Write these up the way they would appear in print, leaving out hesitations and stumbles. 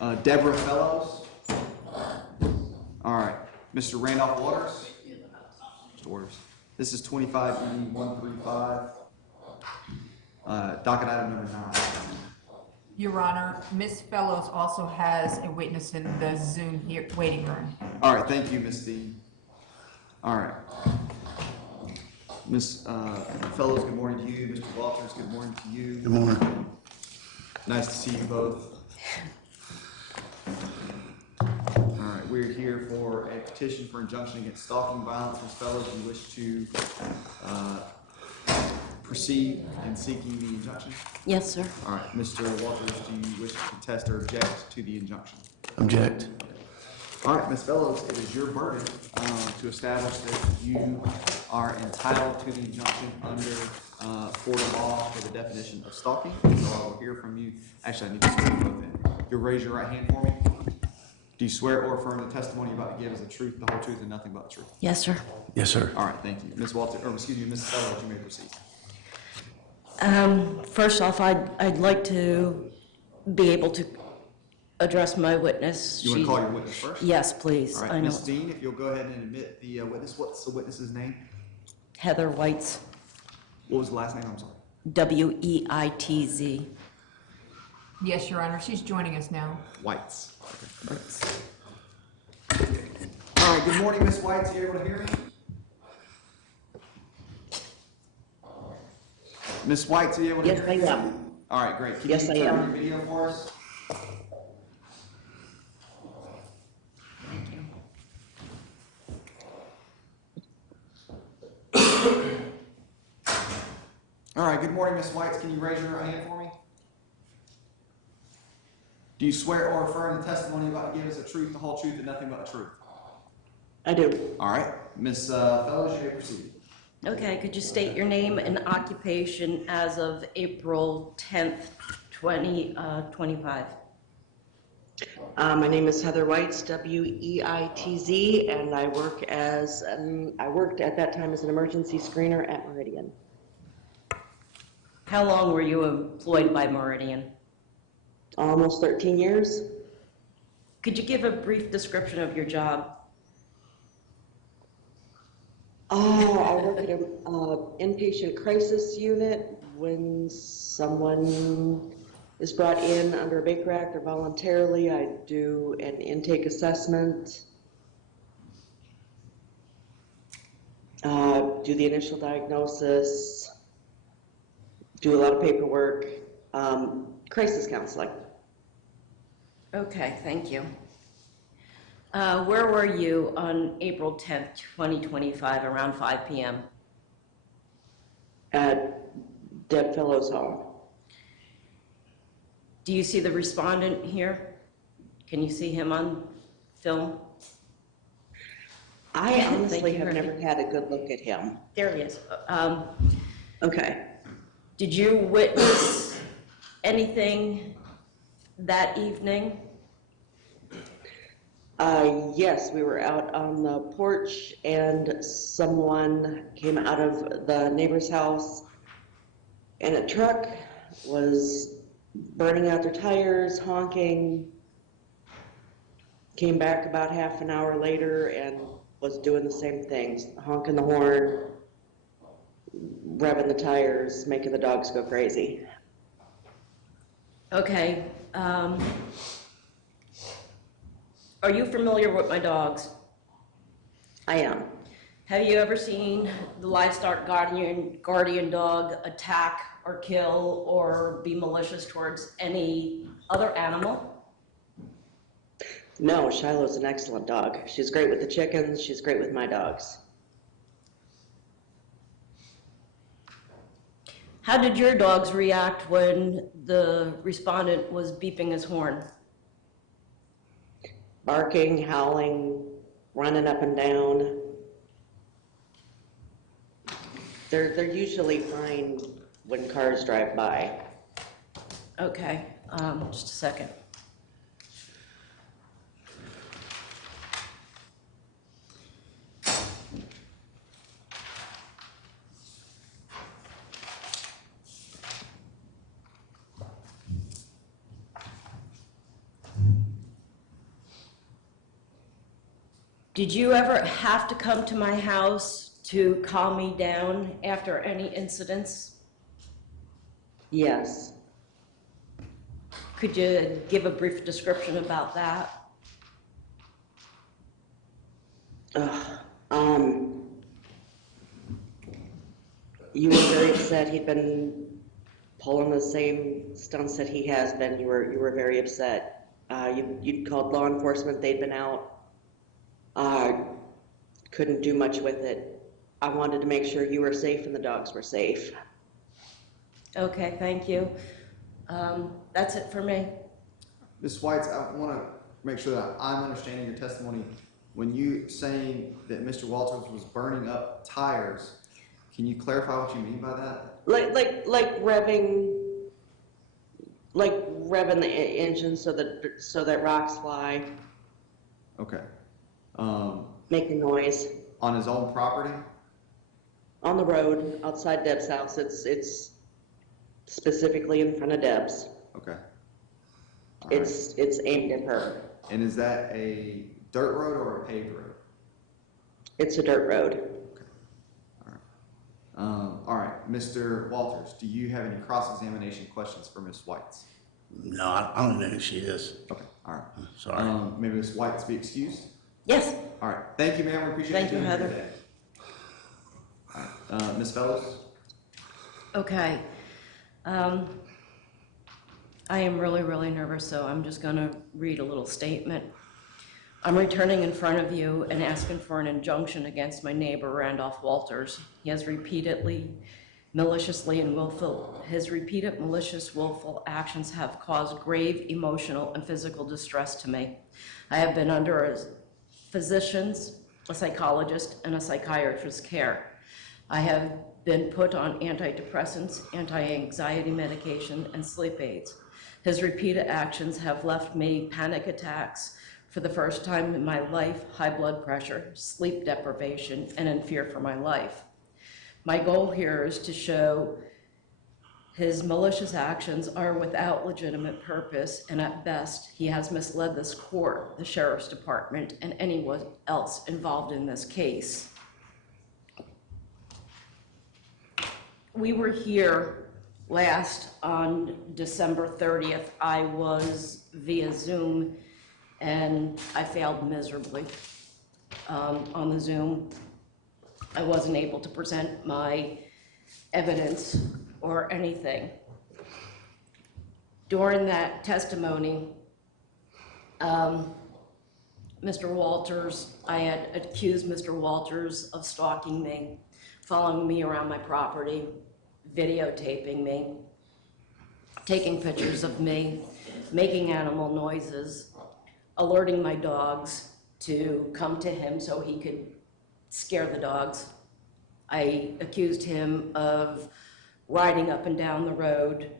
Deborah Fellows. All right, Mr. Randolph Waters. Mr. Waters. This is 25E135. Docket item number 9. Your Honor, Ms. Fellows also has a witness in the Zoom here waiting room. All right, thank you, Ms. Dean. All right. Ms. Fellows, good morning to you. Mr. Walters, good morning to you. Good morning. Nice to see you both. All right, we're here for a petition for injunction against stalking violence. Ms. Fellows, you wish to proceed in seeking the injunction? Yes, sir. All right, Mr. Walters, do you wish to contest or object to the injunction? Object. All right, Ms. Fellows, it is your burden to establish that you are entitled to the injunction under Florida law for the definition of stalking. So I will hear from you. Actually, I need to swear you both in. You'll raise your right hand for me. Do you swear or affirm the testimony you're about to give is the truth, the whole truth, and nothing but the truth? Yes, sir. Yes, sir. All right, thank you. Ms. Walters, or excuse me, Ms. Fellows, you may proceed. First off, I'd like to be able to address my witness. You want to call your witness first? Yes, please. All I right, know. Ms. Dean, if you'll go ahead and admit the witness. What's the witness's name? Heather Weitz, What was the last name? I'm sorry. Weitz. Yes, Your Honor, she's joining us now. Whites. Okay. All right, good morning, Ms. Whites. Are you able to hear me? Ms. Whites, are you able to Yes, hear me? I am. All right, great. Can Yes, you I turn am. your video for us? Thank you. All right, good morning, Ms. Whites. Can you raise your right hand for me? Do you swear or affirm the testimony you're about to give is the truth, the whole truth, and nothing but the truth? I do. All right, Ms. Fellows, you may proceed. Okay, could you state your name and occupation as of April 10th, 2025? My name is Heather Weitz, Weitz, and I work I worked at that time as an emergency screener at Meridian. How long were you employed by Meridian? Almost 13 years. Could you give a brief description of your job? I work at an inpatient crisis unit when someone is brought in under a Baker Act or voluntarily. I do an intake assessment, do the initial diagnosis, do a lot of paperwork, crisis counseling. Okay, thank you. Where were you on April 10th, 2025, around 5 p.m.? At Dead Fellows Home. Do you see the respondent here? Can you see him on film? I honestly Thank you, have Ricky. never had a good look at him. There he is. Okay. Did you witness anything that evening? Yes, we were out on the porch and someone came out of the neighbor's house and a truck was burning out their tires, honking, came back about half an hour later and was doing the same things, honking the horn, revving the tires, making the dogs go crazy. Okay. Are you familiar with my dogs? I am. Have you ever seen the livestock guardian dog attack or kill or be malicious towards any other animal? No, Shiloh's an excellent dog. She's great with the chickens. She's great with my dogs. How did your dogs react when the respondent was beeping his horn? Barking, howling, running up and down. They're usually fine when cars drive by. Okay, just a second. Did you ever have to come to my house to calm me down after any incidents? Yes. Could you give a brief description about that? You were very upset. He'd been pulling the same stunts that he has been. You were very upset. You'd called law enforcement. They'd been out. Couldn't do much with it. I wanted to make sure you were safe and the dogs were safe. Okay, thank you. That's it for me. Ms. Whites, I want to make sure that I'm understanding your testimony. When you saying that Mr. Walters was burning up tires, can you clarify what you mean by that? Like revving the engine so that rocks fly, Okay. making noise On his own property? on the road outside Deb's house. It's specifically in front of Deb's. Okay. All right. It's aimed at her. And is that a dirt road or a paved road? It's a dirt road. All right, Mr. Walters, do you have any cross-examination questions for Ms. Whites? No, I don't know who she is. Okay, all right. Sorry. Maybe Ms. Whites be excused? Yes, All right, thank you, ma'am, we appreciate Thank you you, being here Heather. today. All right, Ms. Fellows? okay. I am really, really nervous, so I'm just gonna read a little statement. I'm returning in front of you and asking for an injunction against my neighbor Randolph Walters. He has repeated malicious, willful actions have caused grave emotional and physical distress to me. I have been under a physician's, a psychologist, and a psychiatrist's care. I have been put on antidepressants, anti-anxiety medication, and sleep aids. His repeated actions have left me panic attacks for the first time in my life, high blood pressure, sleep deprivation, and in fear for my life. My goal here is to show his malicious actions are without legitimate purpose, and at best, he has misled this court, the sheriff's department, and anyone else involved in this case. We were here last on December 30th. I was via Zoom, and I failed miserably on the Zoom. I wasn't able to present my evidence or anything. During that testimony, Mr. Walters, I had accused Mr. Walters of stalking me, following me around my property, videotaping me, taking pictures of me, making animal noises, alerting my dogs to come to him so he could scare the dogs. I accused him of riding up and down the road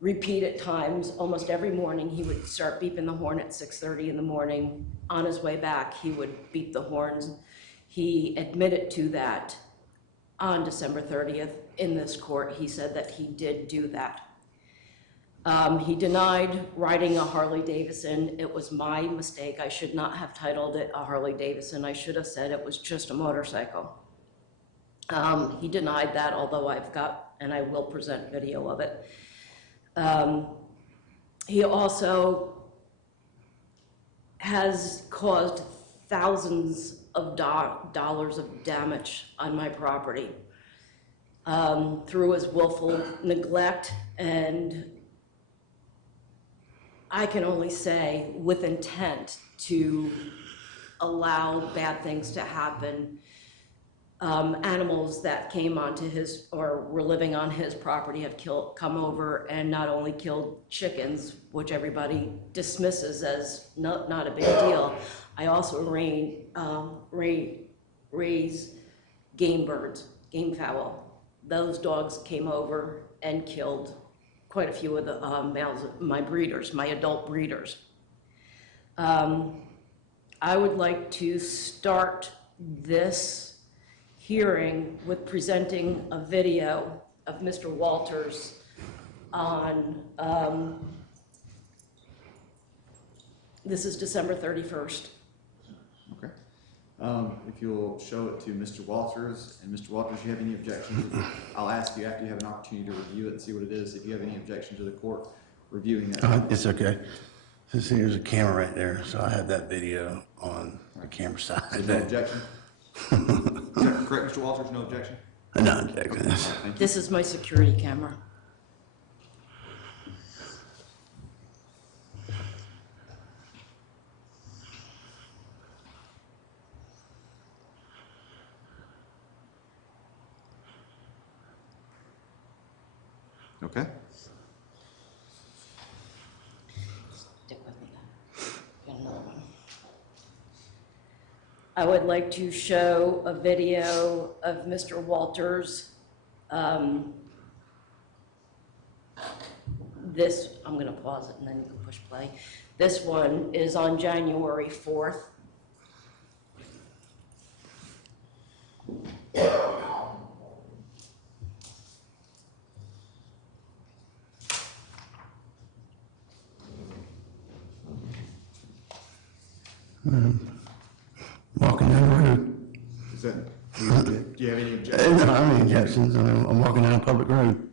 repeated times. Almost every morning he would start beeping the horn at 6:30 in the morning. On his way back, he would beep the horns. He admitted to that on December 30th in this court. He said that he did do that. He denied riding a Harley Davidson. It was my mistake. I should not have titled it a Harley Davidson. I should have said it was just a motorcycle. He denied that, although I've got, and I will present video of it. He also has caused thousands of dollars of damage on my property through his willful neglect, and I can only say with intent to allow bad things to happen. Animals that came onto his, or were living on his property have come over and not only killed chickens, which everybody dismisses as not a big deal. I also raise game birds, game fowl. Those dogs came over and killed quite a few of the males, my breeders, my adult breeders. I would like to start this hearing with presenting a video of Mr. Walters on, this is December 31st. Okay. If you'll show it to Mr. Walters, and Mr. Walters, you have any objections? I'll ask you after you have an opportunity to review it and see what it is, if you have any objection to the court reviewing it. It's okay. Since there's a camera right there, so I have that video on the camera Is side. there no objection? Is that correct, Mr. Walters? No objection? No objection. Thank you. This is my security camera. Okay. Stick with me then. Got another one. I would like to show a video of Mr. Walters. This, I'm gonna pause it and then you can push play. This one is on January 4th. Walking down the road. Is that, do you have any objections? No, I don't have any objections. I'm walking down a public road.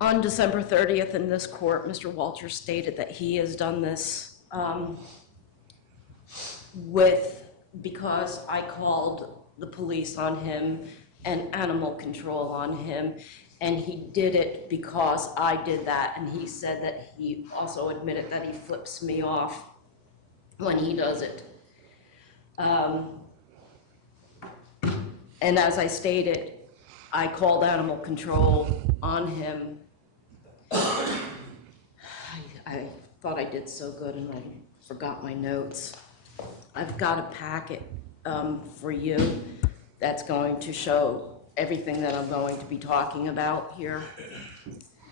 On December 30th in this court, Mr. Walters stated that he has done this because I called the police on him and animal control on him, and he did it because I did that, and he said that he also admitted that he flips me off when he does it. And as I stated, I called animal control on him. I thought I did so good and I forgot my notes. I've got a packet for you that's going to show everything that I'm going to be talking about here.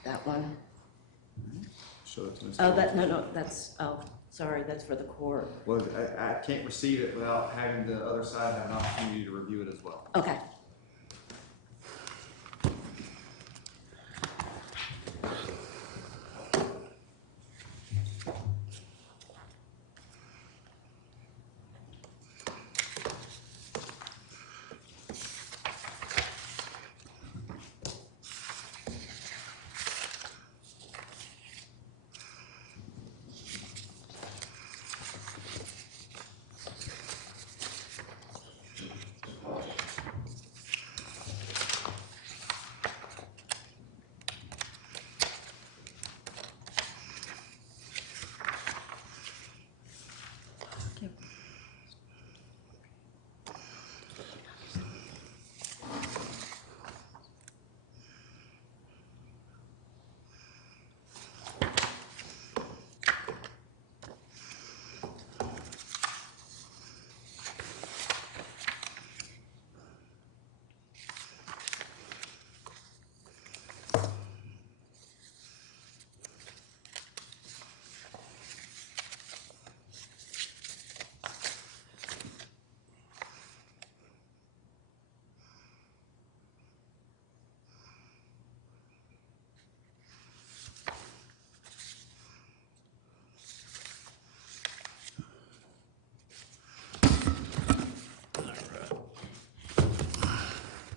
That one. Show it to Mr. Oh, Walters. no, that's, oh, sorry, that's for the court. Well, I can't receive it without having the other side have an opportunity to review it as well. Okay.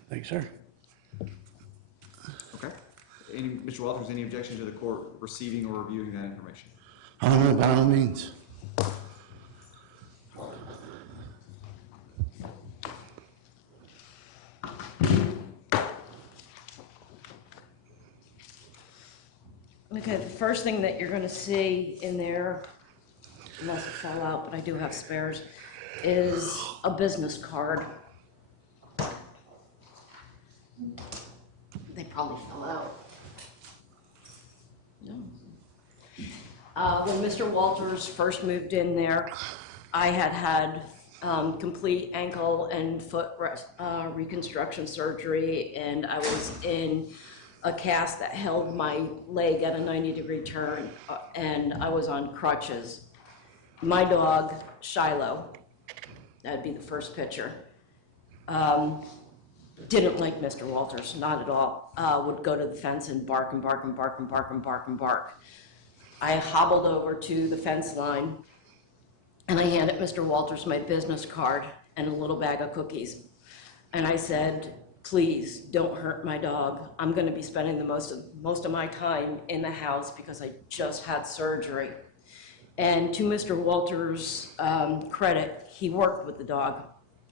Thank you, sir. Okay. Mr. Walters, any objection to the court receiving or reviewing that information? I don't know, by all means. Okay, the first thing that you're gonna see in there, unless it fell out, but I do have spares, is a business card. They probably fell out. No. When Mr. Walters first moved in there, I had complete ankle and foot reconstruction surgery, and I was in a cast that held my leg at a 90-degree turn, and I was on crutches. My dog, Shiloh, that'd be the first picture, didn't like Mr. Walters, not at all. Would go to the fence and bark and bark and bark and bark and bark and bark. I hobbled over to the fence line, and I handed Mr. Walters my business card and a little bag of cookies. And I said, please don't hurt my dog. I'm gonna be spending the most of my time in the house because I just had surgery. And to Mr. Walters' credit, he worked with the dog,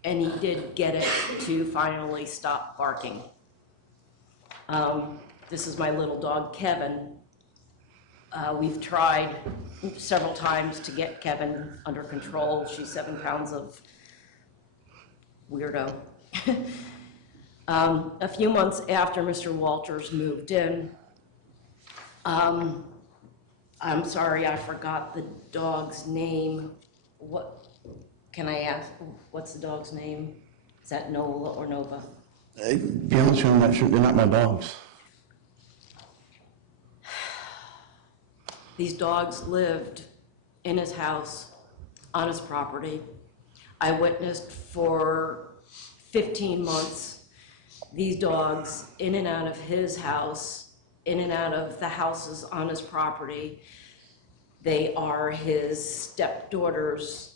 and he did get it to finally stop barking. This is my little dog, Kevin. We've tried several times to get Kevin under control. She's 7 pounds of weirdo. A few months after Mr. Walters moved in, I'm sorry, I forgot the dog's name. What, can I ask, what's the dog's name? Is that Nola or Nova? To be honest with you, I'm not sure. They're not my dogs. These dogs lived in his house, on his property. I witnessed for 15 months these dogs in and out of his house, in and out of the houses on his property. They are his stepdaughter's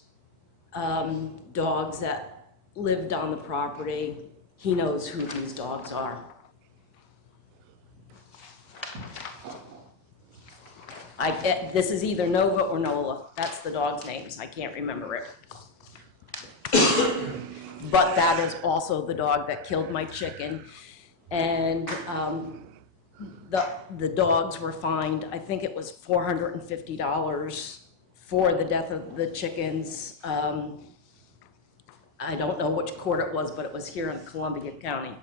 dogs that lived on the property. He knows who these dogs are. This is either Nova or Nola. That's the dog's names. I can't remember it. But that is also the dog that killed my chicken. And the dogs were fined, I think it was $450 for the death of the chickens. I don't know which court it was, but it was here in Columbia County.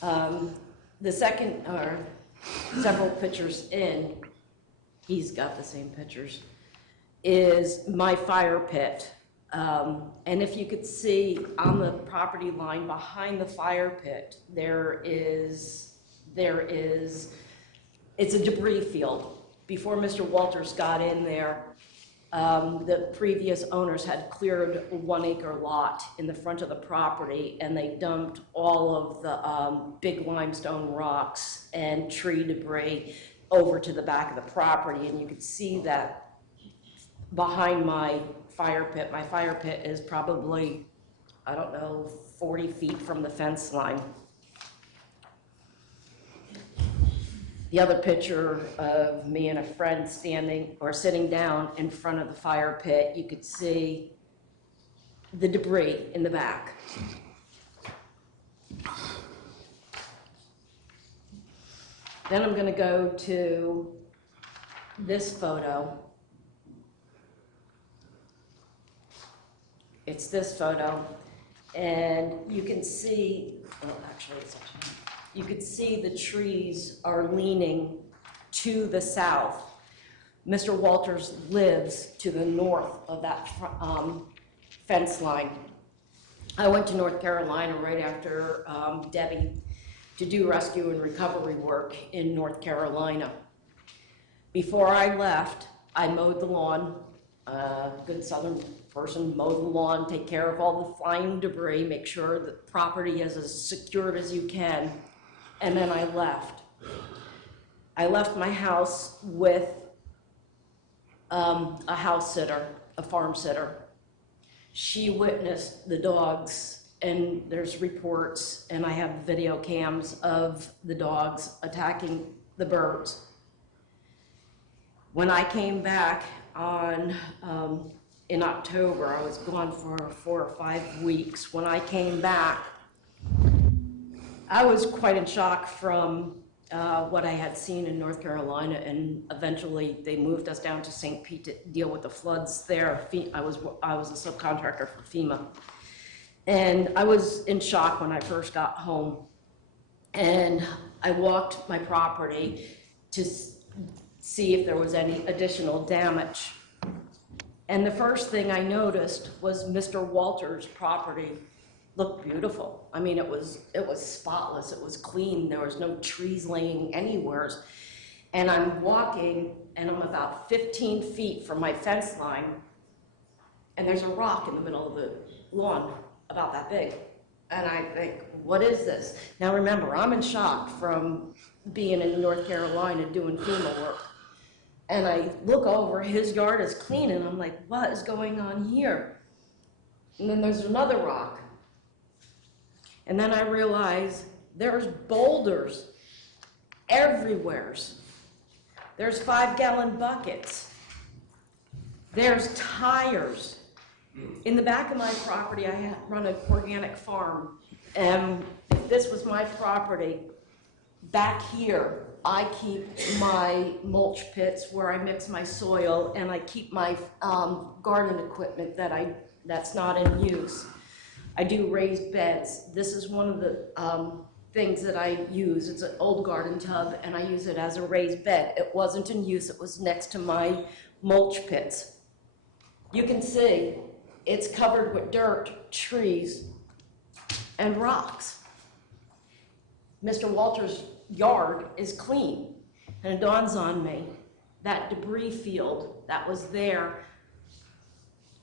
The second, or several pictures in, he's got the same pictures, is my fire pit. And if you could see on the property line behind the fire pit, it's a debris field. Before Mr. Walters got in there, the previous owners had cleared a 1-acre lot in the front of the property, and they dumped all of the big limestone rocks and tree debris over to the back of the property. And you could see that behind my fire pit. My fire pit is probably, I don't know, 40 feet from the fence line. The other picture of me and a friend standing or sitting down in front of the fire pit, you could see the debris in the back. Then I'm going to go to this photo. It's this photo, and you can see, well, actually, you can see the trees are leaning to the south. Mr. Walters lives to the north of that fence line. I went to North Carolina right after Debbie to do rescue and recovery work in North Carolina. Before I left, I mowed the lawn. Good Southern person, mow the lawn, take care of all the flying debris, make sure the property is as secured as you can, and then I left. I left my house with a house sitter, a farm sitter. She witnessed the dogs, and there's reports, and I have video cams of the dogs attacking the birds. When I came back in October, I was gone for 4 or 5 weeks. When I came back, I was quite in shock from what I had seen in North Carolina, and eventually they moved us down to St. Pete to deal with the floods there. I was a subcontractor for FEMA. And I was in shock when I first got home. And I walked my property to see if there was any additional damage. And the first thing I noticed was Mr. Walters' property looked beautiful. I mean, it was spotless, it was clean, there was no trees laying anywhere. And I'm walking, and I'm about 15 feet from my fence line, and there's a rock in the middle of the lawn, about that big. And I think, what is this? Now remember, I'm in shock from being in North Carolina doing FEMA work. And I look over, his yard is clean, and I'm like, what is going on here? And then there's another rock. And then I realize there's boulders everywhere. There's 5-gallon buckets. There's tires. In the back of my property, I run an organic farm. And if this was my property, back here, I keep my mulch pits where I mix my soil, and I keep my garden equipment that's not in use. I do raised beds. This is one of the things that I use. It's an old garden tub, and I use it as a raised bed. It wasn't in use. It was next to my mulch pits. You can see it's covered with dirt, trees, and rocks. Mr. Walters' yard is clean, and it dawns on me that debris field that was there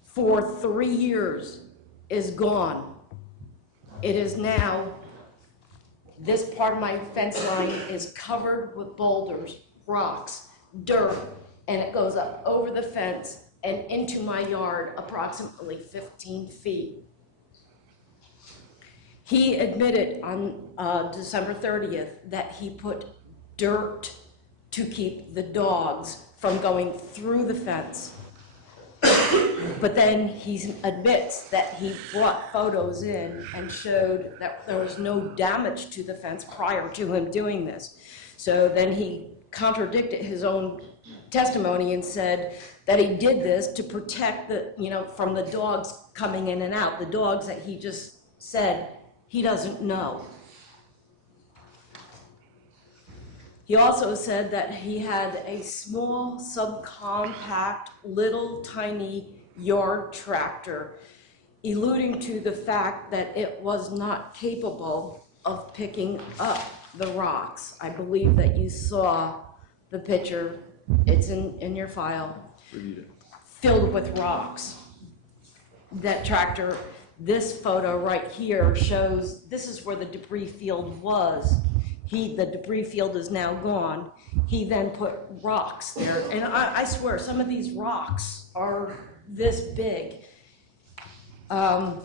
for 3 years is gone. It is now, this part of my fence line is covered with boulders, rocks, dirt, and it goes up over the fence and into my yard approximately 15 feet. He admitted on December 30th that he put dirt to keep the dogs from going through the fence. But then he admits that he brought photos in and showed that there was no damage to the fence prior to him doing this. So then he contradicted his own testimony and said that he did this to protect from the dogs coming in and out, the dogs that he just said he doesn't know. He also said that he had a small, subcompact, little tiny yard tractor, alluding to the fact that it was not capable of picking up the rocks. I believe that you saw the picture. It's in your file. Reviewed it. Filled with rocks. That tractor, this photo right here shows this is where the debris field was. The debris field is now gone. He then put rocks there. And I swear, some of these rocks are this big. And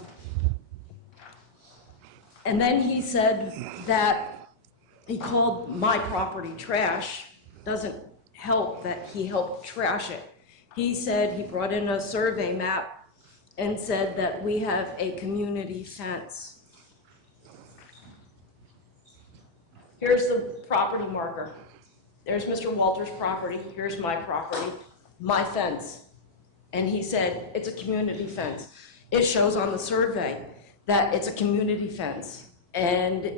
then he said that he called my property trash. Doesn't help that he helped trash it. He said he brought in a survey map and said that we have a community fence. Here's the property marker. There's Mr. Walters' property. Here's my property, my fence. And he said, it's a community fence. It shows on the survey that it's a community fence. And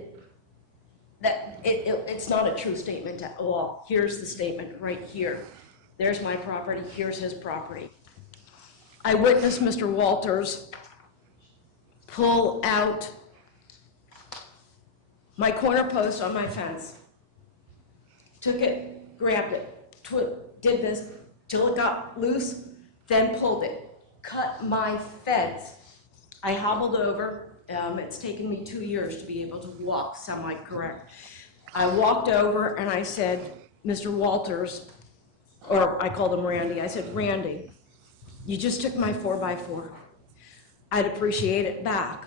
that it's not a true statement at all. Here's the statement right here. There's my property, here's his property. I witnessed Mr. Walters pull out my corner post on my fence, took it, grabbed it, did this till it got loose, then pulled it, cut my fence. I hobbled over. It's taken me 2 years to be able to walk semi-correct. I walked over and I said, Mr. Walters, or I called him Randy, I said, Randy, you just took my 4x4. I'd appreciate it back.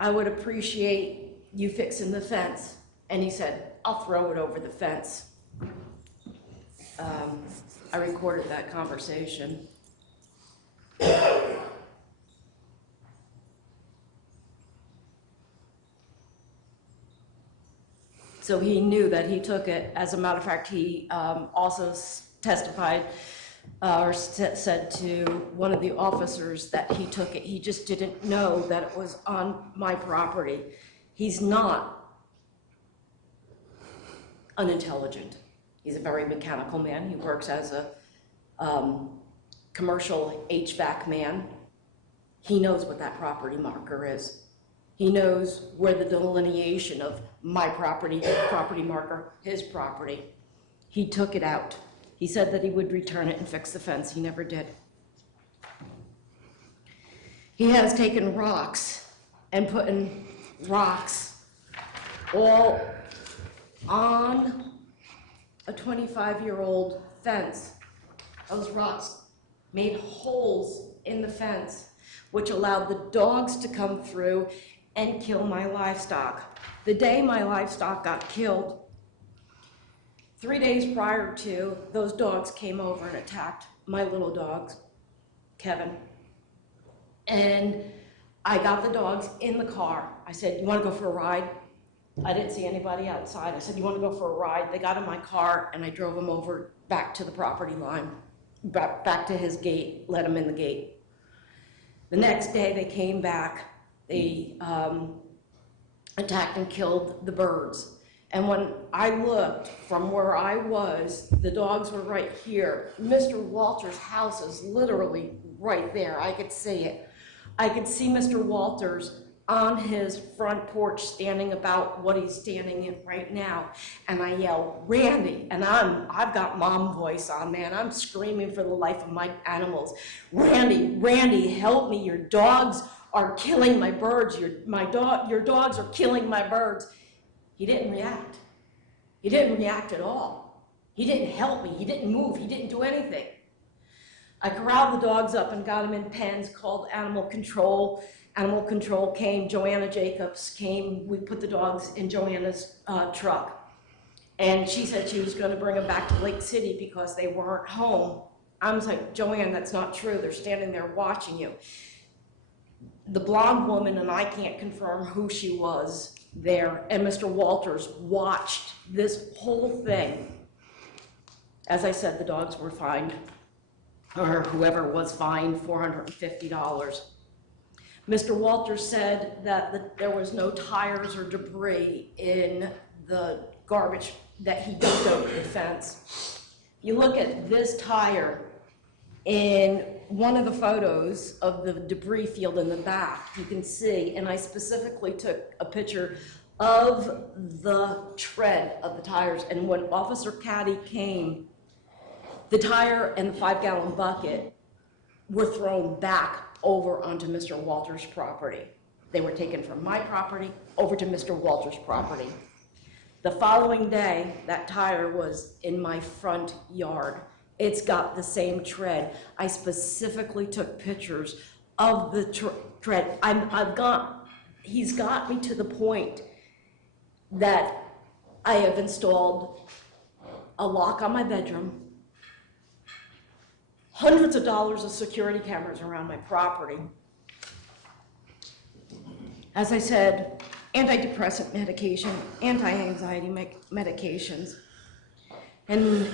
I would appreciate you fixing the fence. And he said, I'll throw it over the fence. I recorded that conversation. So he knew that he took it. As a matter of fact, he also testified or said to one of the officers that he took it. He just didn't know that it was on my property. He's not unintelligent. He's a very mechanical man. He works as a commercial HVAC man. He knows what that property marker is. He knows where the delineation of my property, property marker, his property. He took it out. He said that he would return it and fix the fence. He never did. He has taken rocks and put in rocks all on a 25-year-old fence. Those rocks made holes in the fence, which allowed the dogs to come through and kill my livestock. The day my livestock got killed, 3 days prior to, those dogs came over and attacked my little dogs, Kevin. And I got the dogs in the car. I said, "You want to go for a ride?" I didn't see anybody outside. I said, "You want to go for a ride?" They got in my car and I drove them over back to the property line, back to his gate, let him in the gate. The next day they came back, they attacked and killed the birds. And when I looked from where I was, the dogs were right here. Mr. Walters' house is literally right there. I could see it. I could see Mr. Walters on his front porch standing about what he's standing in right now. And I yell, "Randy," and I've got mom voice on, man. I'm screaming for the life of my animals. "Randy, Randy, help me. Your dogs are killing my birds. Your dogs are killing my birds." He didn't react. He didn't react at all. He didn't help me. He didn't move. He didn't do anything. I corralled the dogs up and got them in pens, called animal control. Animal control came, Joanna Jacobs came, we put the dogs in Joanna's truck. And she said she was gonna bring them back to Lake City because they weren't home. I was like, "Joanne, that's not true. They're standing there watching you." The blonde woman, and I can't confirm who she was there, and Mr. Walters watched this whole thing. As I said, the dogs were fined, or whoever was fined, $450. Mr. Walters said that there was no tires or debris in the garbage that he dumped over the fence. You look at this tire in one of the photos of the debris field in the back, you can see, and I specifically took a picture of the tread of the tires. And when Officer Caddy came, the tire and the 5-gallon bucket were thrown back over onto Mr. Walters' property. They were taken from my property over to Mr. Walters' property. The following day, that tire was in my front yard. It's got the same tread. I specifically took pictures of the tread. He's got me to the point that I have installed a lock on my bedroom, hundreds of dollars of security cameras around my property. As I said, antidepressant medication, anti-anxiety medications. And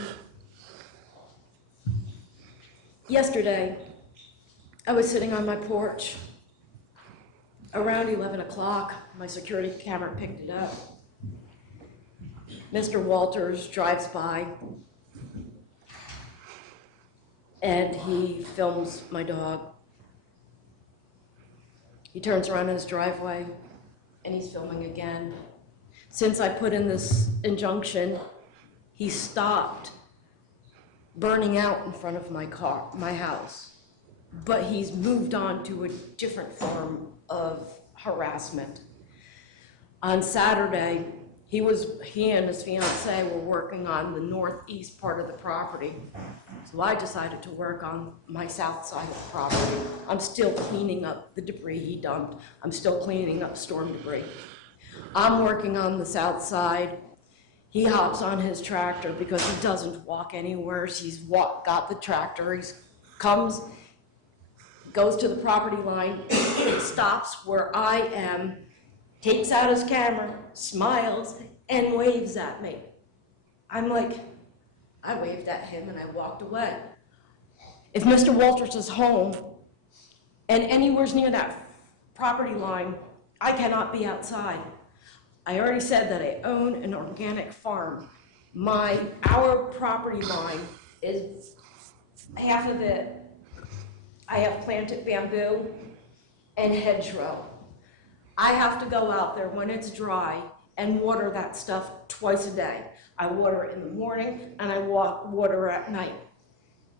yesterday, I was sitting on my porch. Around 11 o'clock, my security camera picked it up. Mr. Walters drives by, and he films my dog. He turns around in his driveway, and he's filming again. Since I put in this injunction, he stopped burning out in front of my house. But he's moved on to a different form of harassment. On Saturday, he and his fiancee were working on the northeast part of the property. So I decided to work on my south side of the property. I'm still cleaning up the debris he dumped. I'm still cleaning up storm debris. I'm working on the south side. He hops on his tractor because he doesn't walk anywhere. He's got the tractor. He comes, goes to the property line, stops where I am, takes out his camera, smiles, and waves at me. I'm like, I waved at him and I walked away. If Mr. Walters is home and anywhere's near that property line, I cannot be outside. I already said that I own an organic farm. Our property line is half of it. I have planted bamboo and hedgerow. I have to go out there when it's dry and water that stuff twice a day. I water it in the morning and I water at night.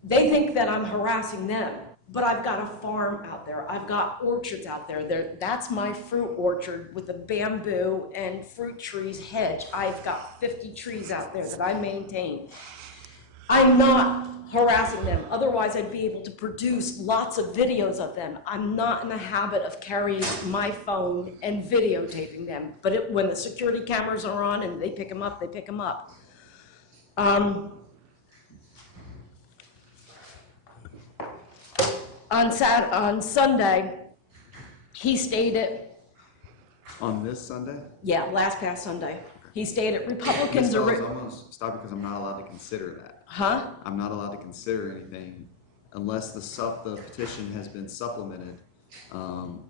They think that I'm harassing them, but I've got a farm out there. I've got orchards out there. That's my fruit orchard with a bamboo and fruit trees hedge. I've got 50 trees out there that I maintain. I'm not harassing them. Otherwise, I'd be able to produce lots of videos of them. I'm not in the habit of carrying my phone and videotaping them. But when the security cameras are on and they pick them up, they pick them up. On Sunday, he stayed at, On this Sunday? last past Sunday. He stayed at Ms. Republicans. Fellows, I'm gonna stop because I'm not allowed to consider that. Huh? I'm not allowed to consider anything unless the petition has been supplemented,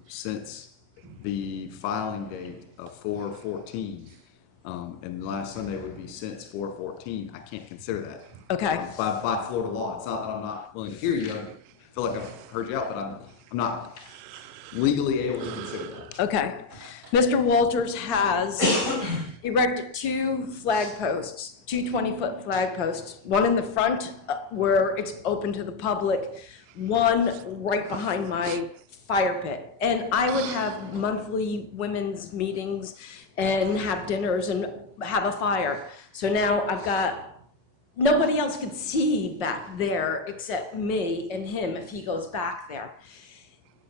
since the filing date of 4/14. And last Sunday would be since 4/14. I can't consider that. Okay. By Florida law. It's not that I'm not willing to hear you. I feel like I've heard you out, but I'm not legally able to consider that. Okay. Mr. Walters has erected two flag posts, two 20-foot flag posts, one in the front where it's open to the public, one right behind my fire pit. And I would have monthly women's meetings and have dinners and have a fire. So now I've got, nobody else could see back there except me and him if he goes back there.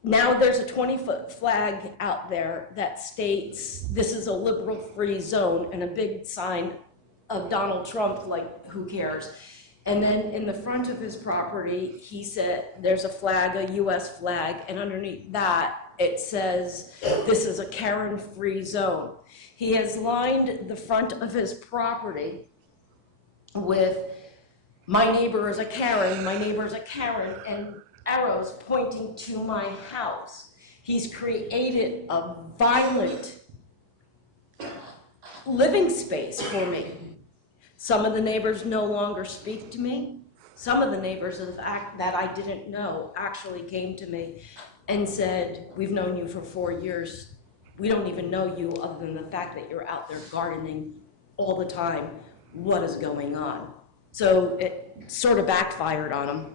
Now there's a 20-foot flag out there that states this is a liberal-free zone and a big sign of Donald Trump, like, who cares? And then in the front of his property, he said there's a flag, a US flag, and underneath that it says this is a Karen-free zone. He has lined the front of his property with my neighbor is a Karen, my neighbor is a Karen, and arrows pointing to my house. He's created a violent living space for me. Some of the neighbors no longer speak to me. Some of the neighbors that I didn't know actually came to me and said, we've known you for 4 years. We don't even know you other than the fact that you're out there gardening all the time. What is going on? So it sort of backfired on him.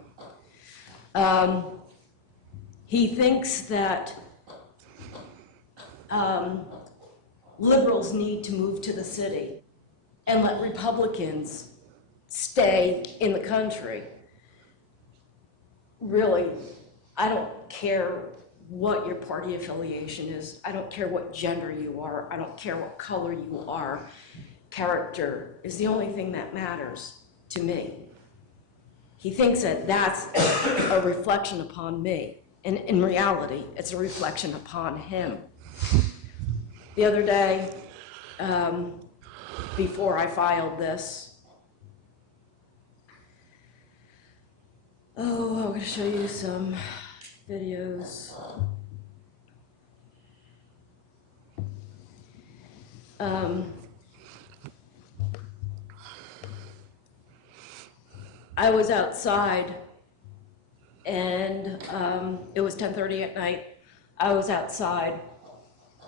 He thinks that liberals need to move to the city and let Republicans stay in the country. Really, I don't care what your party affiliation is. I don't care what gender you are. I don't care what color you are. Character is the only thing that matters to me. He thinks that that's a reflection upon me. And in reality, it's a reflection upon him. The other day, before I filed this, I'm going to show you some videos. I was outside and it was 10:30 at night. I was outside.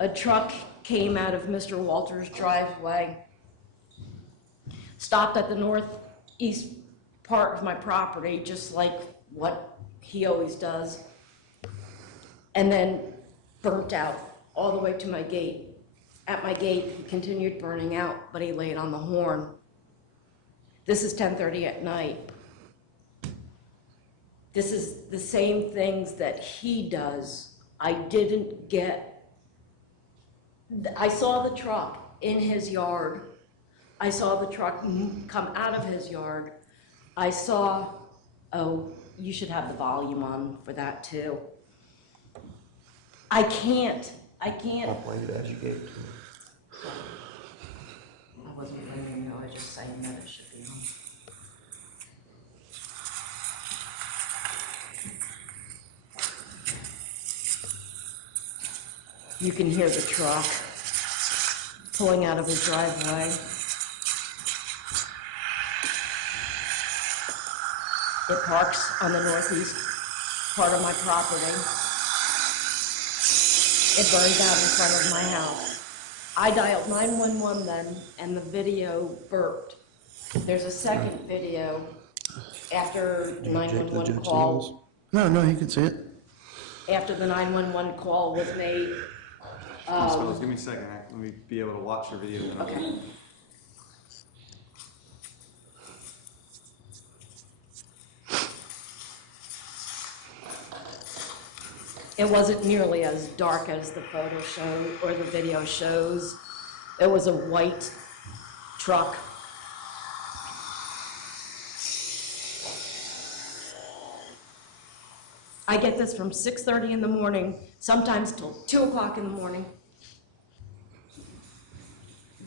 A truck came out of Mr. Walters' driveway, stopped at the northeast part of my property, just like what he always does, and then burnt out all the way to my gate. At my gate, he continued burning out, but he laid on the horn. This is 10:30 at night. This is the same things that he does. I didn't get. I saw the truck in his yard. I saw the truck come out of his yard. I saw, oh, you should have the volume on for that too. I can't. I'll play it as you gave it to me. You can hear the truck pulling out of his driveway. It parks on the northeast part of my property. It burned out in front of my house. I dialed 911 then, and the video burped. There's a second video after the 911 call. No, you can see it. After the 911 call was made. Ms. Fellows, give me a second. Let me be able to watch your video. Then Okay. It wasn't nearly as dark as the photo show or the video shows. It was a white truck. I get this from 6:30 in the morning, sometimes till 2 o'clock in the morning.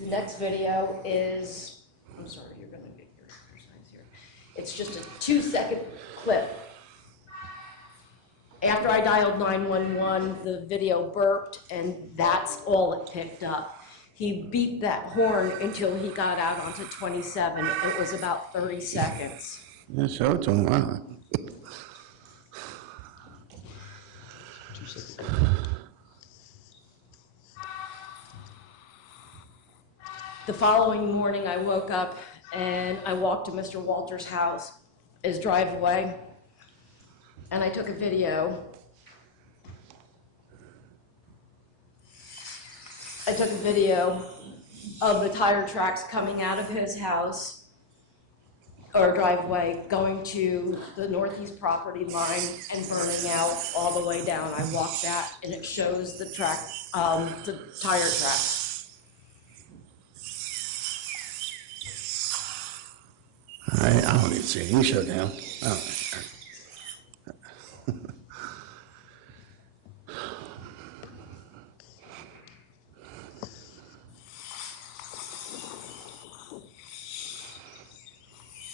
The next video is, I'm sorry, you're gonna get your exercise here. It's just a 2-second clip. After I dialed 911, the video burped, and that's all it picked up. He beeped that horn until he got out onto 27. It was about 30 seconds. Yeah, show it to him. Why not? The following morning, I woke up and I walked to Mr. Walters' house, his driveway, and I took a video. I took a video of the tire tracks coming out of his house or driveway, going to the northeast property line and burning out all the way down. I walked that, and it shows the track, the tire tracks. I don't even see it. You shut down. Oh.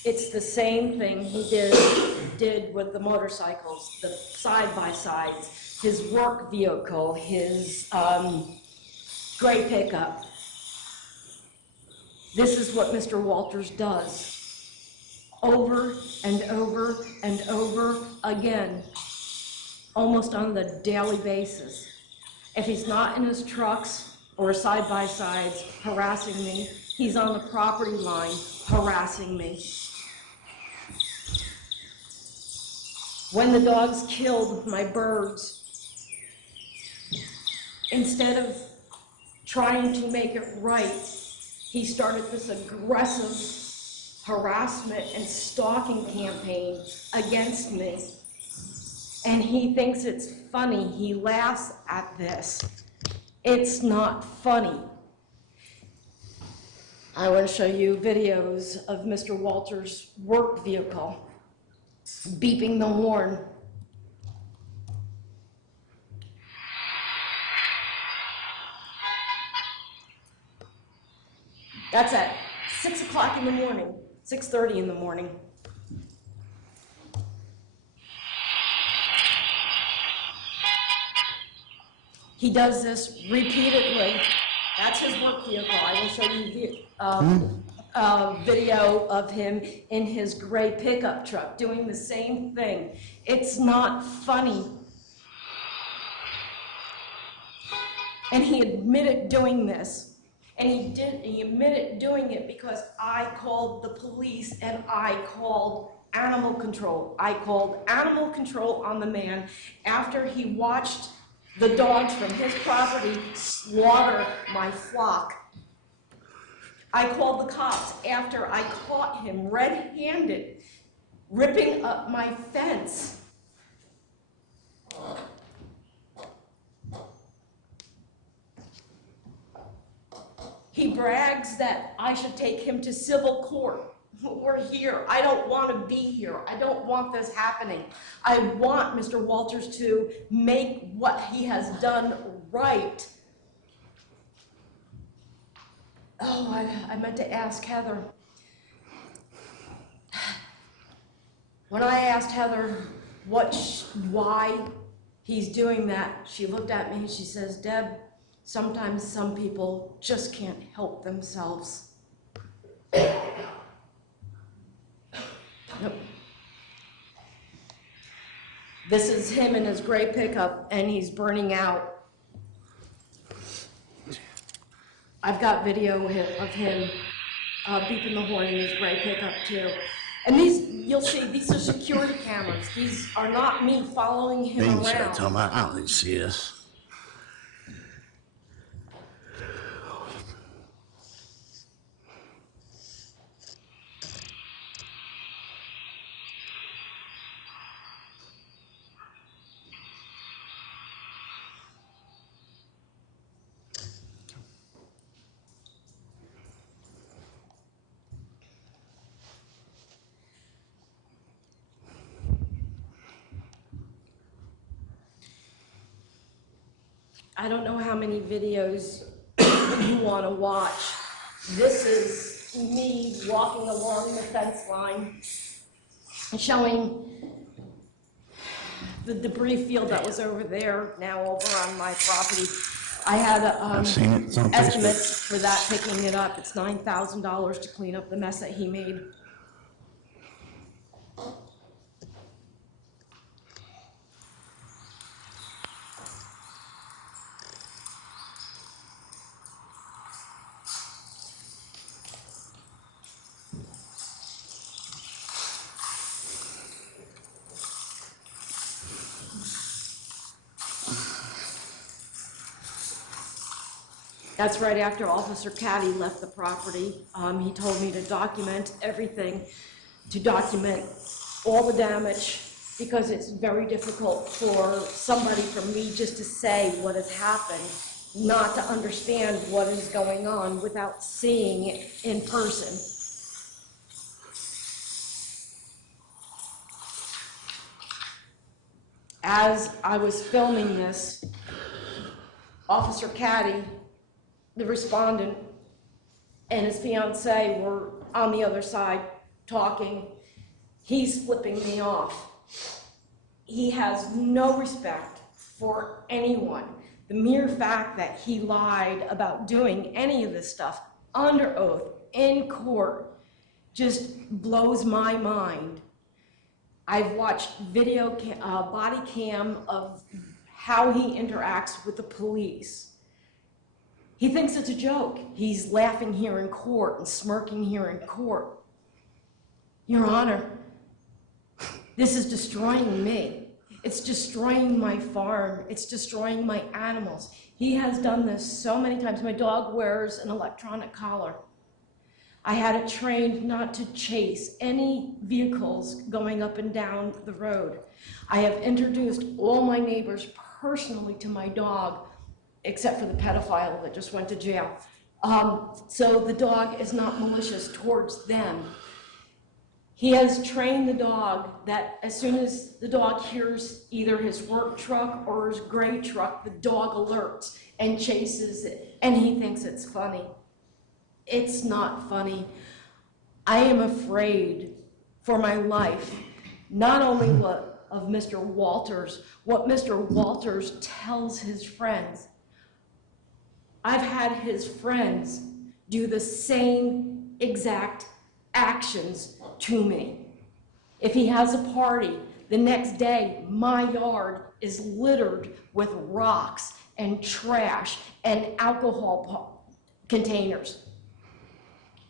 It's the same thing he did with the motorcycles, the side-by-sides, his work vehicle, his gray pickup. This is what Mr. Walters does over and over and over again, almost on the daily basis. If he's not in his trucks or side-by-sides harassing me, he's on the property line harassing me. When the dogs killed my birds, instead of trying to make it right, he started this aggressive harassment and stalking campaign against me. And he thinks it's funny. He laughs at this. It's not funny. I want to show you videos of Mr. Walters' work vehicle beeping the horn. That's at 6 o'clock in the morning, 6:30 in the morning. He does this repeatedly. That's his work vehicle. I will show you the video of him in his gray pickup truck doing the same thing. It's not funny. And he admitted doing this. And he admitted doing it because I called the police and I called animal control. I called animal control on the man after he watched the dogs from his property slaughter my flock. I called the cops after I caught him red-handed ripping up my fence. He brags that I should take him to civil court. We're here. I don't want to be here. I don't want this happening. I want Mr. Walters to make what he has done right. Oh, I meant to ask Heather. When I asked Heather why he's doing that. She looked at me and she says, Deb, sometimes some people just can't help themselves. Nope. This is him in his gray pickup, and he's burning out. I've got video of him beeping the horn in his gray pickup too. And these, you'll see, these are security cameras. These are not me following him They can start around. talking about, I don't need to see this. I don't know how many videos you want to watch. This is me walking along the fence line, showing the debris field that was over there, now over on my property. I had I've seen it, it's on Facebook. estimates for that, picking it up. It's $9,000 to clean up the mess that he made. That's right after Officer Caddy left the property. He told me to document everything, to document all the damage, because it's very difficult for somebody from me just to say what has happened, not to understand what is going on without seeing it in person. As I was filming this, Officer Caddy, the respondent, and his fiance were on the other side talking. He's flipping me off. He has no respect for anyone. The mere fact that he lied about doing any of this stuff under oath in court just blows my mind. I've watched video body cam of how he interacts with the police. He thinks it's a joke. He's laughing here in court and smirking here in court. Your Honor, this is destroying me. It's destroying my farm. It's destroying my animals. He has done this so many times. My dog wears an electronic collar. I had it trained not to chase any vehicles going up and down the road. I have introduced all my neighbors personally to my dog, except for the pedophile that just went to jail. So the dog is not malicious towards them. He has trained the dog that as soon as the dog hears either his work truck or his gray truck, the dog alerts and chases it, and he thinks it's funny. It's not funny. I am afraid for my life, not only of Mr. Walters, what Mr. Walters tells his friends. I've had his friends do the same exact actions to me. If he has a party, the next day, my yard is littered with rocks and trash and alcohol containers.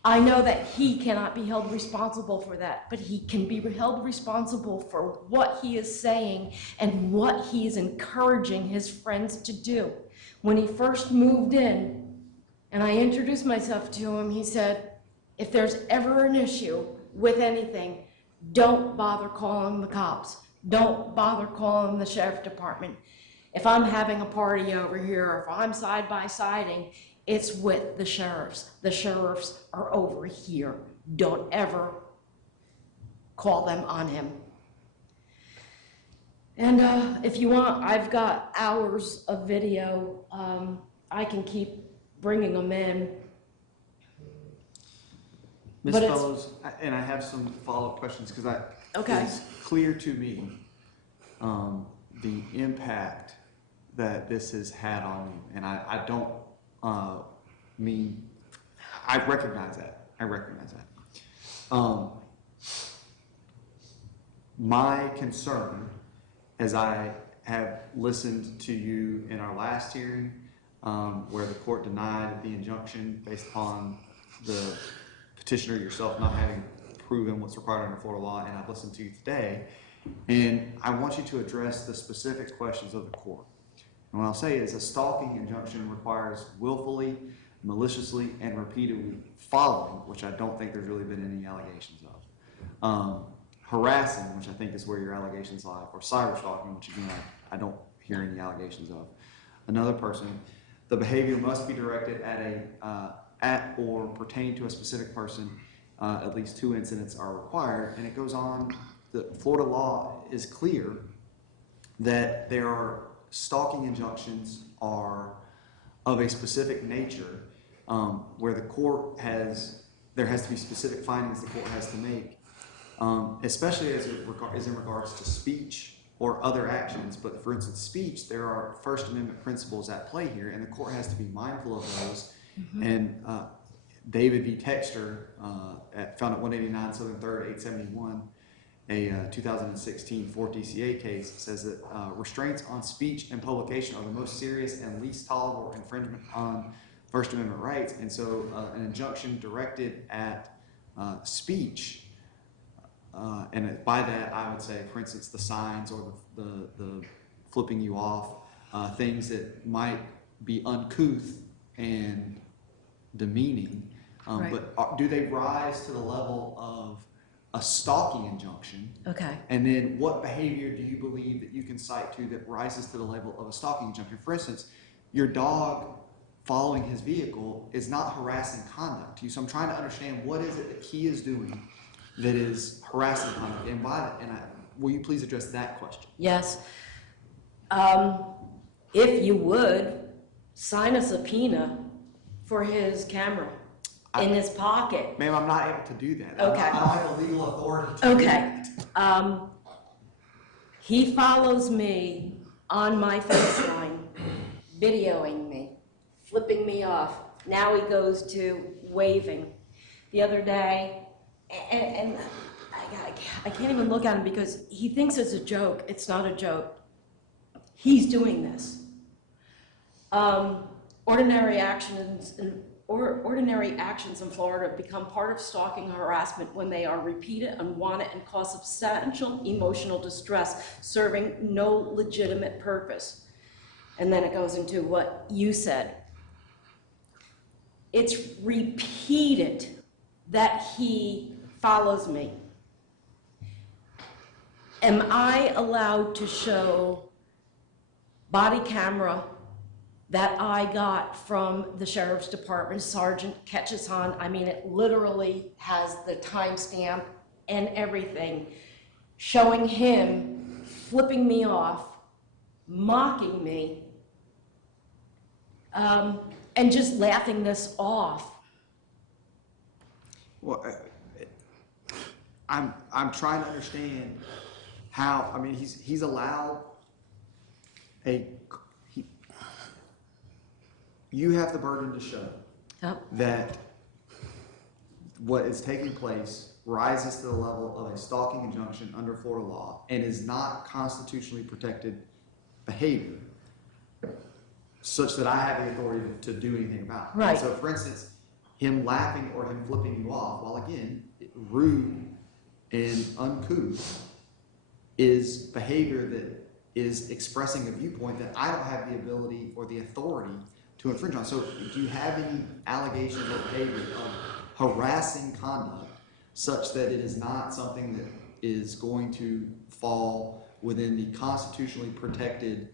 I know that he cannot be held responsible for that, but he can be held responsible for what he is saying and what he is encouraging his friends to do. When he first moved in, and I introduced myself to him, he said, if there's ever an issue with anything, don't bother calling the cops. Don't bother calling the sheriff department. If I'm having a party over here, if I'm side-by-siding, it's with the sheriffs. The sheriffs are over here. Don't ever call them on him. And if you want, I've got hours of video. I can keep bringing them in. Ms. But it's- Fellows, and I have some follow-up questions, because Okay. it's clear to me the impact that this has had on you, and I don't mean, I recognize that. I recognize that. My concern, as I have listened to you in our last hearing, where the court denied the injunction based upon the petitioner yourself not having proven what's required under Florida law, and I've listened to you today, and I want you to address the specific questions of the court. And what I'll say is a stalking injunction requires willfully, maliciously, and repeatedly following, which I don't think there's really been any allegations of. Harassing, which I think is where your allegations lie, or cyber stalking, which again, I don't hear any allegations of. Another person, the behavior must be directed at or pertain to a specific person. At least 2 incidents are required, and it goes on. The Florida law is clear that there are stalking injunctions are of a specific nature, where the court there has to be specific findings the court has to make, especially as it is in regards to speech or other actions. But for instance, speech, there are First Amendment principles at play here, and the court has to be mindful of those. And David V. Texter, found at 189 Southern 3rd, 871, a 2016 4th DCA case, says that restraints on speech and publication are the most serious and least tolerable infringement on First Amendment rights. And so an injunction directed at speech, and by that I would say, for instance, the signs or the flipping you off, things that might be uncouth and demeaning, Right. but do they rise to the level of a stalking injunction? Okay. And then what behavior do you believe that you can cite to that rises to the level of a stalking injunction? For instance, your dog following his vehicle is not harassing conduct to you. So I'm trying to understand, what is it that he is doing that is harassing conduct? And will you please address that question? Yes. If you would, sign a subpoena for his camera in his pocket. Ma'am, I'm not able to do that. Okay. I don't have the legal authority to do Okay. that. He follows me on my FaceTime, videoing me, flipping me off. Now he goes to waving. The other day, and I can't even look at him because he thinks it's a joke. It's not a joke. He's doing this. Ordinary actions in Florida become part of stalking harassment when they are repeated, unwanted, and cause substantial emotional distress, serving no legitimate purpose. And then it goes into what you said. It's repeated that he follows me. Am I allowed to show body camera that I got from the Sheriff's Department, Sergeant Ketchison? I mean, it literally has the timestamp and everything, showing him flipping me off, mocking me, and just laughing this off. Well, I'm trying to understand how. I mean, he's allowed you have the burden to show Yep. that what is taking place rises to the level of a stalking injunction under Florida law and is not constitutionally protected behavior, such that I have the authority to do anything about it. Right. So, for instance, him laughing or him flipping you off, while again rude and uncouth, is behavior that is expressing a viewpoint that I don't have the ability or the authority to infringe on. So do you have any allegations or behavior of harassing conduct such that it is not something that is going to fall within the constitutionally protected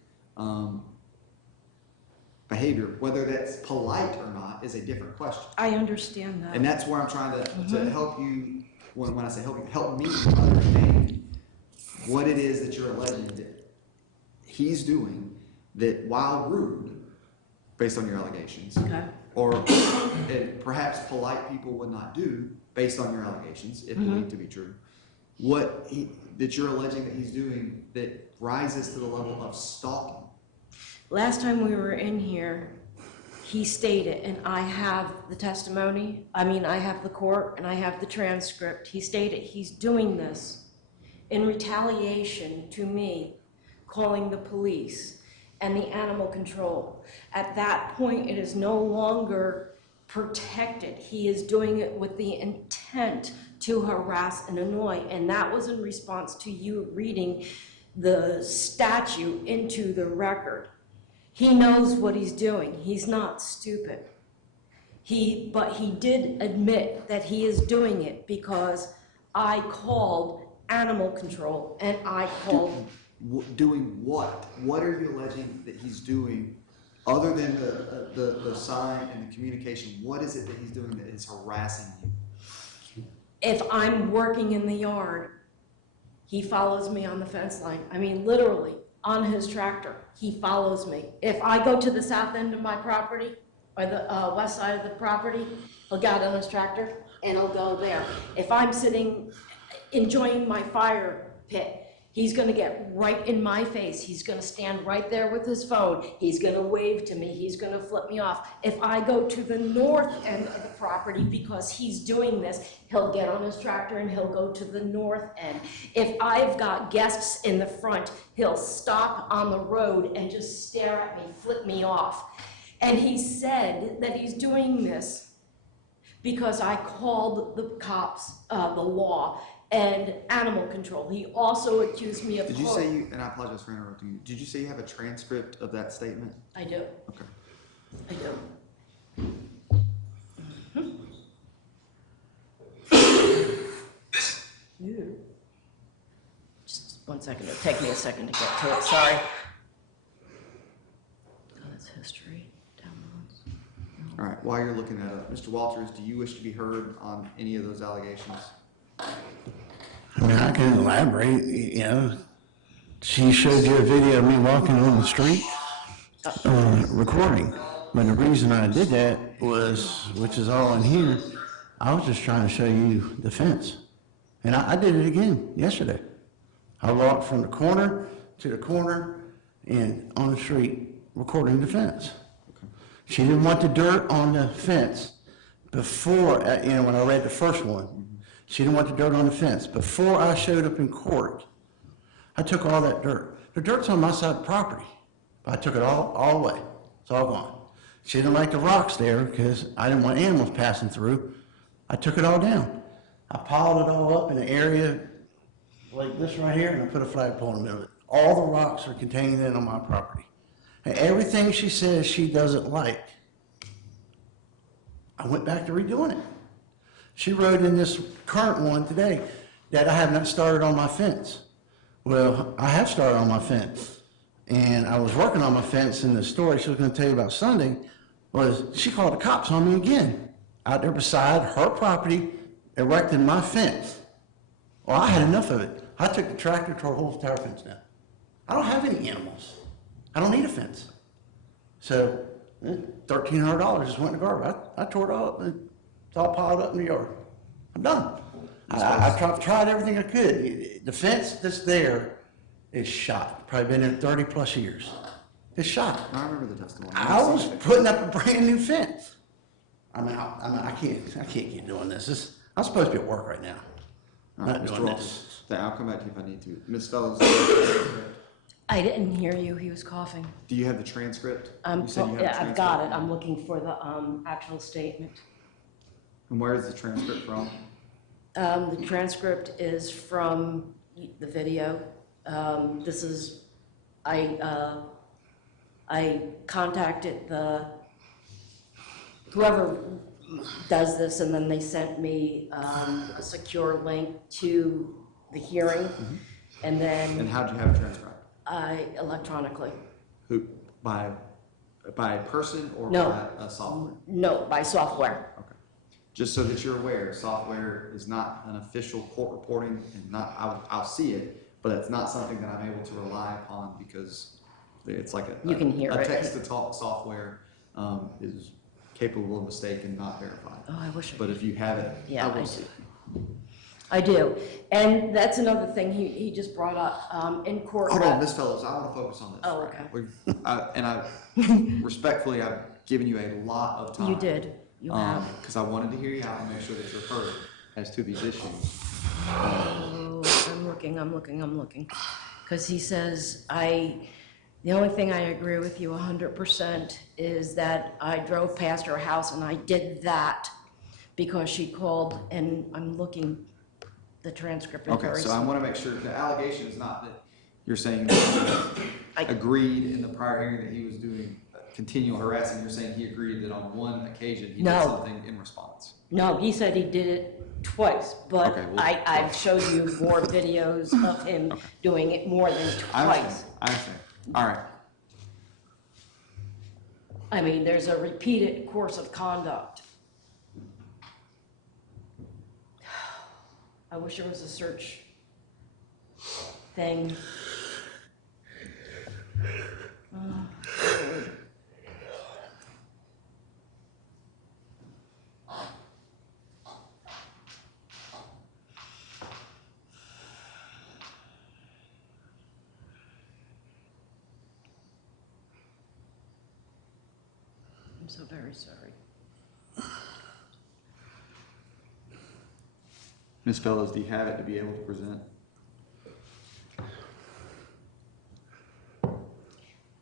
behavior? Whether that's polite or not is a different question. I understand that. And that's where I'm trying to help you, when I say help you, help me understand what it is that you're alleging that he's doing that, while rude, based on your allegations, Okay. or perhaps polite people would not do based on your allegations, if believed to be true, that you're alleging that he's doing that rises to the level of stalking? Last time we were in here, he stated, and I have the testimony, I have the court and I have the transcript. He stated he's doing this in retaliation to me calling the police and the animal control. At that point, it is no longer protected. He is doing it with the intent to harass and annoy, and that was in response to you reading the statute into the record. He knows what he's doing. He's not stupid. But he did admit that he is doing it because I called animal control and I called. Doing what? What are you alleging that he's doing other than the sign and the communication? What is it that he's doing that is harassing you? If I'm working in the yard, he follows me on the fence line. Literally, on his tractor, he follows me. If I go to the south end of my property, or the west side of the property, he'll get out on his tractor and he'll go there. If I'm sitting, enjoying my fire pit, he's gonna get right in my face. He's gonna stand right there with his phone. He's gonna wave to me. He's gonna flip me off. If I go to the north end of the property because he's doing this, he'll get on his tractor and he'll go to the north end. If I've got guests in the front, he'll stop on the road and just stare at me, flip me off. And he said that he's doing this because I called the cops, the law, and animal control. He also accused me of. Did you say you, and I apologize for interrupting you, did you say you have a transcript of that statement? I do. Okay. I do. Just 1 second. It'll take me a second to get to it. Sorry. Oh, that's history. Downloads. All right, while you're looking that up, Mr. Walters, do you wish to be heard on any of those allegations? I can elaborate, she showed you a video of me walking on the street, recording. But the reason I did that was, which is all in here, I was just trying to show you the fence. And I did it again yesterday. I walked from the corner to the corner and on the street recording the fence. She didn't want the dirt on the fence before, when I read the first one. She didn't want the dirt on the fence. Before I showed up in court, I took all that dirt. The dirt's on my side of the property, but I took it all away. It's all gone. She didn't like the rocks there because I didn't want animals passing through. I took it all down. I piled it all up in an area like this right here, and I put a flagpole in the middle of it. All the rocks are contained in on my property. And everything she says she doesn't like, I went back to redoing it. She wrote in this current one today that I have not started on my fence. Well, I have started on my fence. And I was working on my fence, and the story she was going to tell you about Sunday was she called the cops on me again, out there beside her property, erecting my fence. Well, I had enough of it. I took the tractor, tore a whole entire fence down. I don't have any animals. I don't need a fence. So $1,300 just went in the garbage. I tore it all up, and it's all piled up in the yard. I'm done. I've tried everything I could. The fence that's there is shot. Probably been there 30 plus years. It's shot. I remember the testimony. I was putting up a brand new fence. I can't keep doing this. I'm supposed to be at work right now. All right, Not Mr. doing Walters, this. I'll come back to you if I need to. Ms. Fellows, I didn't hear you. He was coughing. do you have the transcript? You said you have the Yeah, I've got it. transcript. I'm looking for the actual statement. And where is the transcript from? The transcript is from the video. I contacted whoever does this, and then they sent me a secure link to the hearing, and And then how'd you have it transcribed? electronically. Who, by a person or No. by a software? No, by software. Okay. Just so that you're aware, software is not an official court reporting and I'll see it, but it's not something that I'm able to rely upon because it's like You can hear a it. text-to-talk software is capable of mistake and not verified. Oh, I wish I But if you have it, Yeah, I will I see do. it. I do. And that's another thing he just brought up, in court. Hold on, Ms. Fellows, I want to focus on this. Oh, right okay. now. And I respectfully, I've given you a lot of time. You did. You have. Because I wanted to hear you out and make sure that you're heard as to these issues. Oh, I'm looking. Because he says, the only thing I agree with you 100% is that I drove past her house and I did that because she called, and I'm looking, the transcript is Okay, very so I want to make sure, the allegation is not that you're saying that I- he agreed in the prior hearing that he was doing continual harassing. You're saying he agreed that on one occasion he did No. something in response. No, he said he did it twice, but Okay, well- I've showed you more videos of him doing it more than I twice. understand, I understand. All right, I mean, there's a repeated course of conduct. I wish there was a search thing. Lord. I'm so very sorry. Ms. Fellows, do you have it to be able to present?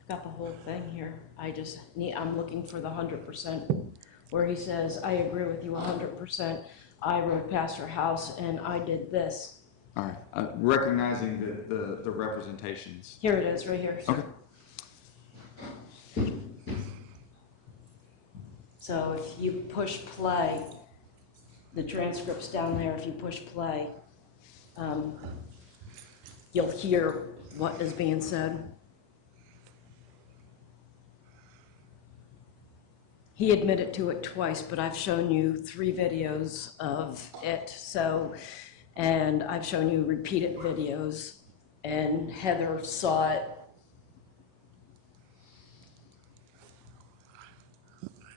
Got the whole thing here. I'm looking for the 100% where he says, I agree with you 100%. I rode past her house and I did this. All right, recognizing the representations. Here it is, right here. Okay. So if you push play, the transcript's down there. If you push play, you'll hear what is being said. He admitted to it twice, but I've shown you 3 videos of it, and I've shown you repeated videos, and Heather saw it.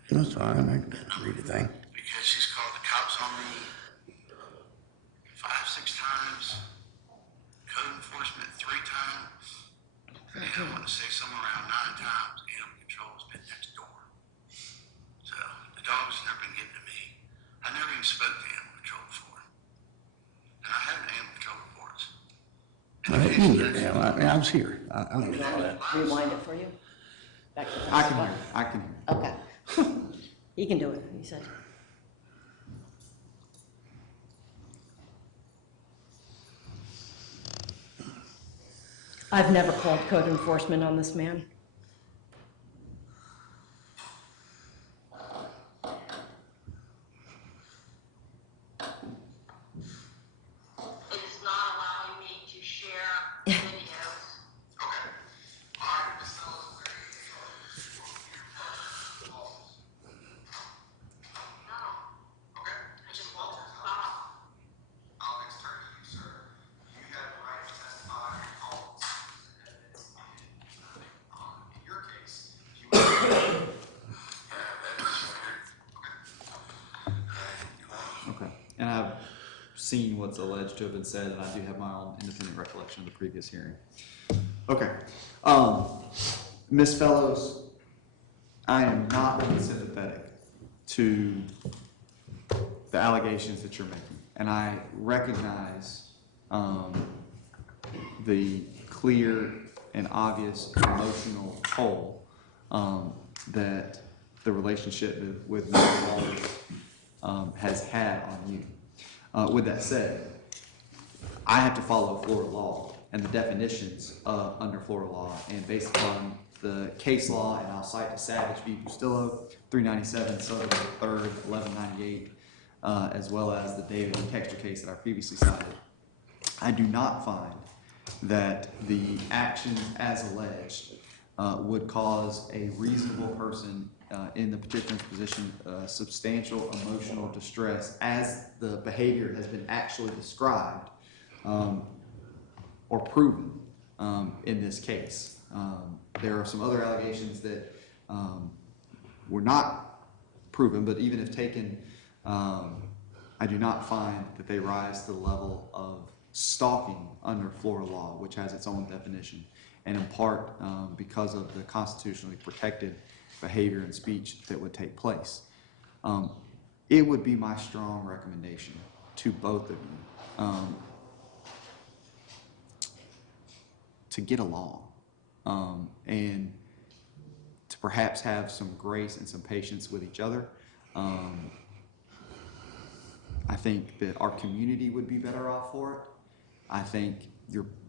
That's fine, I can read the thing. Because she's called the cops on me 5, 6 times, code enforcement 3 times, and I want to say somewhere around 9 times, animal control's been next door. So the dog's never been getting to me. I never even spoke to animal control before. And I have animal control reports. I was here, I don't know that. Rewind it for you? Back to the I can spot. hear, I can hear. Okay. He can do it, he said. I've never called code enforcement on this man. It is not allowing me to share videos. Okay. All right, Ms. Fellows, No, okay. I just won't stop. I'll next turn to you, sir. You have the right to testify in calls. In your case, you Okay, and I've seen what's alleged to have been said, and I do have my own independent recollection of the previous hearing. Okay, Ms. Fellows, I am not sympathetic to the allegations that you're making, and I recognize, the clear and obvious emotional toll, that the relationship with Mr. Walters has had on you. With that said, I have to follow Florida law and the definitions under Florida law, and based upon the case law, and I'll cite the Savage v. Bustillo, 397 Southern 3rd, 1198, as well as the David and Texture case that I previously cited. I do not find that the actions as alleged would cause a reasonable person in the petitioner's position substantial emotional distress as the behavior has been actually described or proven in this case. There are some other allegations that were not proven, but even if taken I do not find that they rise to the level of stalking under Florida law, which has its own definition, and in part because of the constitutionally protected behavior and speech that would take place. It would be my strong recommendation to both of you to get along and to perhaps have some grace and some patience with each other. I think that our community would be better off for it. I think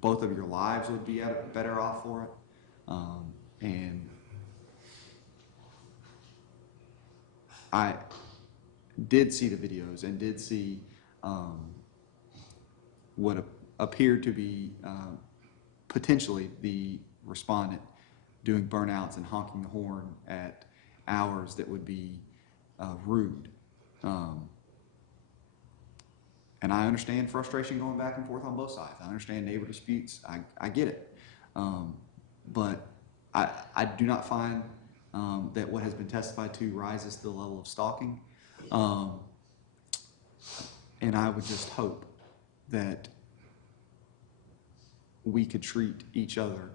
both of your lives would be better off for it. And I did see the videos and did see what appeared to be potentially the respondent doing burnouts and honking the horn at hours that would be rude. And I understand frustration going back and forth on both sides. I understand neighbor disputes. I get it. But I do not find that what has been testified to rises to the level of stalking. And I would just hope that we could treat each other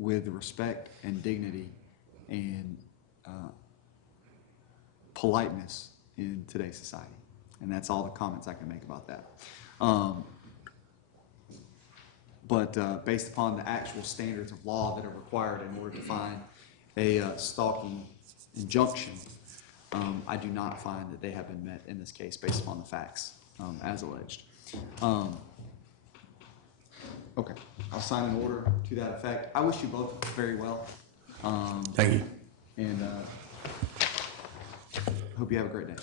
with respect and dignity and politeness in today's society. And that's all the comments I can make about that. But based upon the actual standards of law that are required in order to find a stalking injunction, I do not find that they have been met in this case based upon the facts as alleged. Okay, I'll sign an order to that effect. I wish you both very well. Thank you. And hope you have a great day.